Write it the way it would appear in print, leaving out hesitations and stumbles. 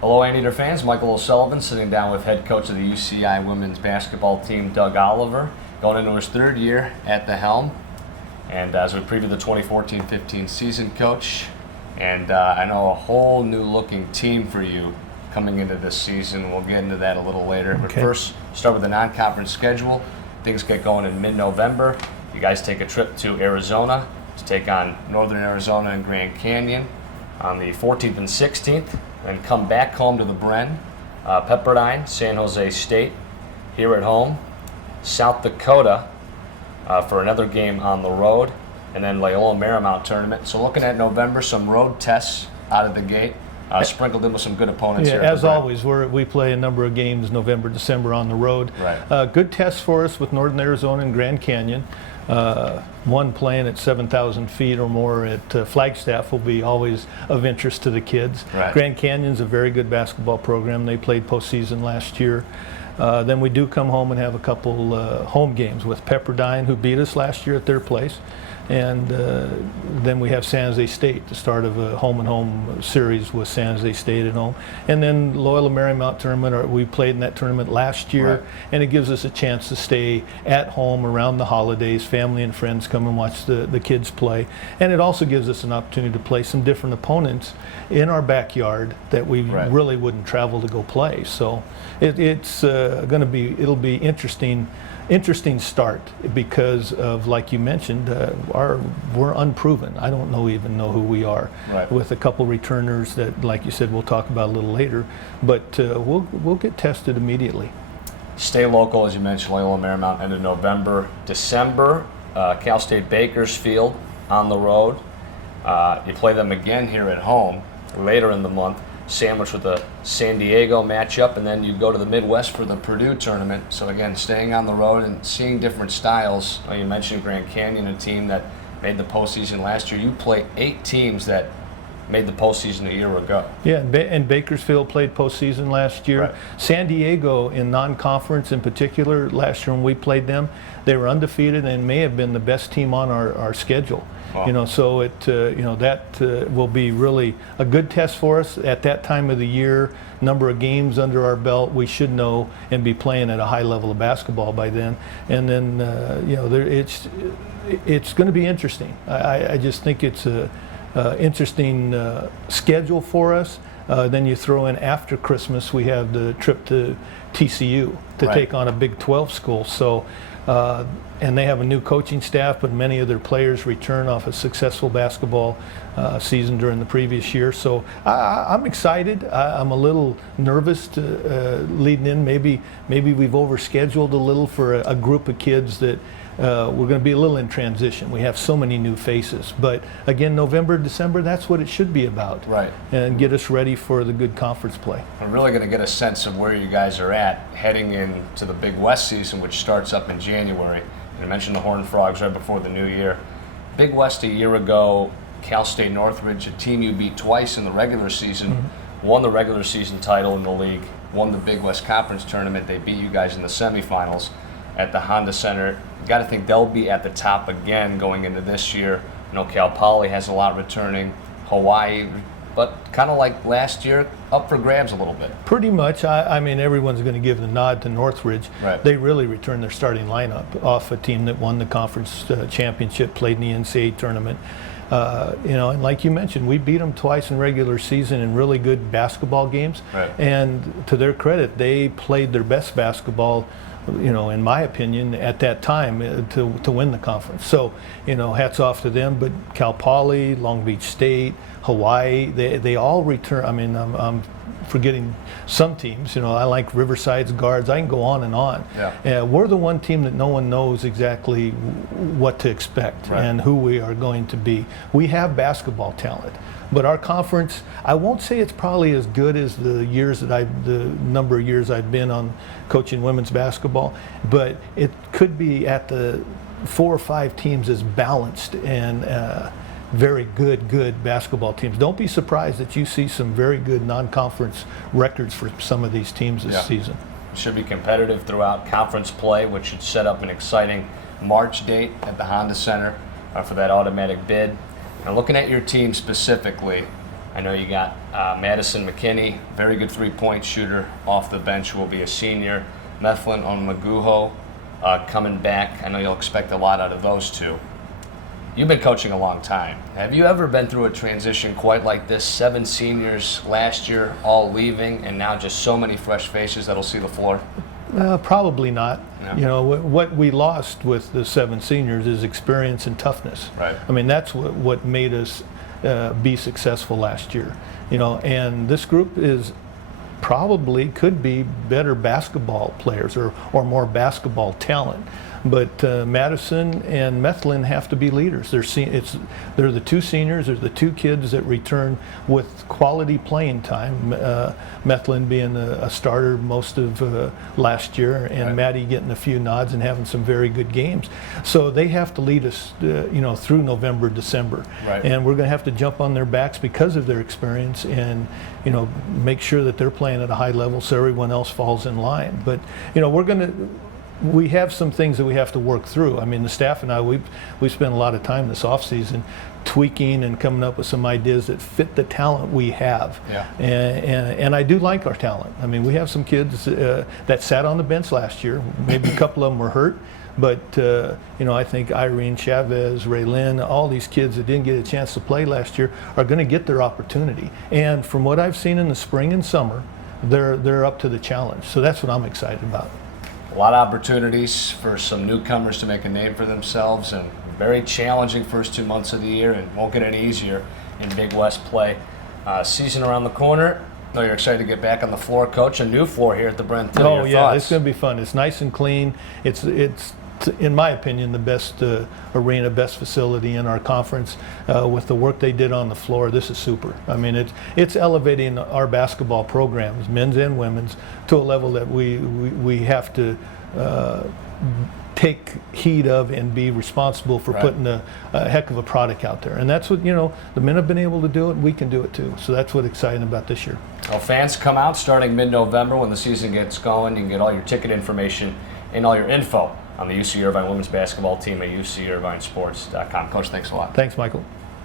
Hello, Anteater fans. Michael O'Sullivan sitting down with head coach of the UCI women's basketball team, Doug Oliver, going into his third year at the helm. And as we preview the 2014-15 season, Coach, and I know a whole new looking team for you coming into this season. We'll get into that a little later. Okay. But first, start with the non-conference schedule. Things get going in mid-November. You guys take a trip to Arizona to take on Northern Arizona and Grand Canyon on the 14th and 16th, and come back home to the Bren, Pepperdine, San Jose State, here at home, South Dakota for another game on the road, and then Loyola Marymount tournament. So looking at November, some road tests out of the gate, sprinkled in with some good opponents here. As always, we play a number of games November, December on the road. Right. Good test for us with Northern Arizona and Grand Canyon. One playing at 7,000 feet or more at Flagstaff will be always of interest to the kids. Right. Grand Canyon's a very good basketball program. They played postseason last year. Then we do come home and have a couple home games with Pepperdine, who beat us last year at their place. And then we have San Jose State, the start of a home-and-home series with San Jose State at home. And then Loyola Marymount tournament, we played in that tournament last year, right. And it gives us a chance to stay at home around the holidays. Family and friends come and watch the kids play. And it also gives us an opportunity to play some different opponents in our backyard that we right. really wouldn't travel to go play. So it's going to be, it'll be interesting start because of, like you mentioned, we're unproven. I don't even know who we are. Right. With a couple returners that, like you said, we'll talk about a little later. But we'll get tested immediately. Stay local, as you mentioned, Loyola Marymount, end of November. December, Cal State Bakersfield on the road. You play them again here at home later in the month, sandwiched with the San Diego matchup, and then you go to the Midwest for the Purdue tournament. So again, staying on the road and seeing different styles. You mentioned Grand Canyon, a team that made the postseason last year. You play 8 teams that made the postseason a year ago. Yeah, and Bakersfield played postseason last year. Right. San Diego in non-conference in particular, last year when we played them, they were undefeated and may have been the best team on our schedule. Wow. So that will be really a good test for us at that time of the year. Number of games under our belt, we should know and be playing at a high level of basketball by then. And then it's going to be interesting. I just think it's a interesting schedule for us. Then you throw in after Christmas, we have the trip to TCU to right. take on a Big 12 school. So. And they have a new coaching staff, but many of their players return off a successful basketball season during the previous year. So I'm excited. I'm a little nervous leading in. Maybe we've overscheduled a little for a group of kids that we're going to be a little in transition. We have so many new faces. But again, November, December, that's what it should be about. Right. And get us ready for the good conference play. We're really going to get a sense of where you guys are at heading into the Big West season, which starts up in January. And I mentioned the Horned Frogs right before the new year. Big West a year ago, Cal State Northridge, a team you beat twice in the regular season, won the regular season title in the league, won the Big West Conference tournament. They beat you guys in the semifinals at the Honda Center. You got to think they'll be at the top again going into this year. Cal Poly has a lot returning, Hawaii, but kind of like last year, up for grabs a little bit. Pretty much. I mean, everyone's going to give the nod to Northridge. Right. They really returned their starting lineup off a team that won the conference championship, played in the NCAA tournament. And like you mentioned, we beat them twice in regular season in really good basketball games. Right. And to their credit, they played their best basketball, in my opinion, at that time to win the conference. So, hats off to them. But Cal Poly, Long Beach State, Hawaii, they all return. I mean, I'm forgetting some teams. I like Riverside's guards. I can go on and on. Yeah. We're the one team that no one knows exactly what to expect right. and who we are going to be. We have basketball talent. But our conference, I won't say it's probably as good as the number of years I've been on coaching women's basketball, but it could be at the 4 or 5 teams as balanced and very good basketball teams. Don't be surprised that you see some very good non-conference records for some of these teams this season. Should be competitive throughout conference play, which should set up an exciting March date at the Honda Center for that automatic bid. And looking at your team specifically, I know you got Madison McKinney, very good three-point shooter off the bench, who will be a senior. Methlin Onmaguho coming back. I know you'll expect a lot out of those two. You've been coaching a long time. Have you ever been through a transition quite like this? 7 seniors last year all leaving, and now just so many fresh faces that'll see the floor? Probably not. Yeah. You know, what we lost with the 7 seniors is experience and toughness. Right. I mean, that's what made us be successful last year. You know, and this group is probably could be better basketball players or more basketball talent. But Madison and Methlin have to be leaders. They're the 2 seniors. They're the 2 kids that return with quality playing time. Methlin being a starter most of last year, and right. Maddie getting a few nods and having some very good games. So they have to lead us, you know, through November, December. Right. And we're going to have to jump on their backs because of their experience, and you know, make sure that they're playing at a high level so everyone else falls in line. But you know, we have some things that we have to work through. I mean, the staff and I, we spent a lot of time this offseason tweaking and coming up with some ideas that fit the talent we have. Yeah. And I do like our talent. I mean, we have some kids that sat on the bench last year. Maybe a couple of them were hurt. But, you know, I think Irene, Chavez, Raylin, all these kids that didn't get a chance to play last year are going to get their opportunity. And from what I've seen in the spring and summer, they're up to the challenge. So that's what I'm excited about. A lot of opportunities for some newcomers to make a name for themselves, and very challenging first 2 months of the year, and won't get any easier in Big West play. Season around the corner. No, you're excited to get back on the floor, Coach. A new floor here at the Brent. Oh yeah, it's going to be fun. It's nice and clean. It's in my opinion the best arena, best facility in our conference. With the work they did on the floor, this is super. I mean, it's elevating our basketball programs, men's and women's, to a level that we have to take heed of and be responsible for right. putting a heck of a product out there. And that's what, you know, the men have been able to do it, we can do it too. So that's what's exciting about this year. Well, fans, come out starting mid-November when the season gets going. You can get all your ticket information and all your info on the UC Irvine women's basketball team at ucirvinesports.com. Coach, thanks a lot. Thanks, Michael.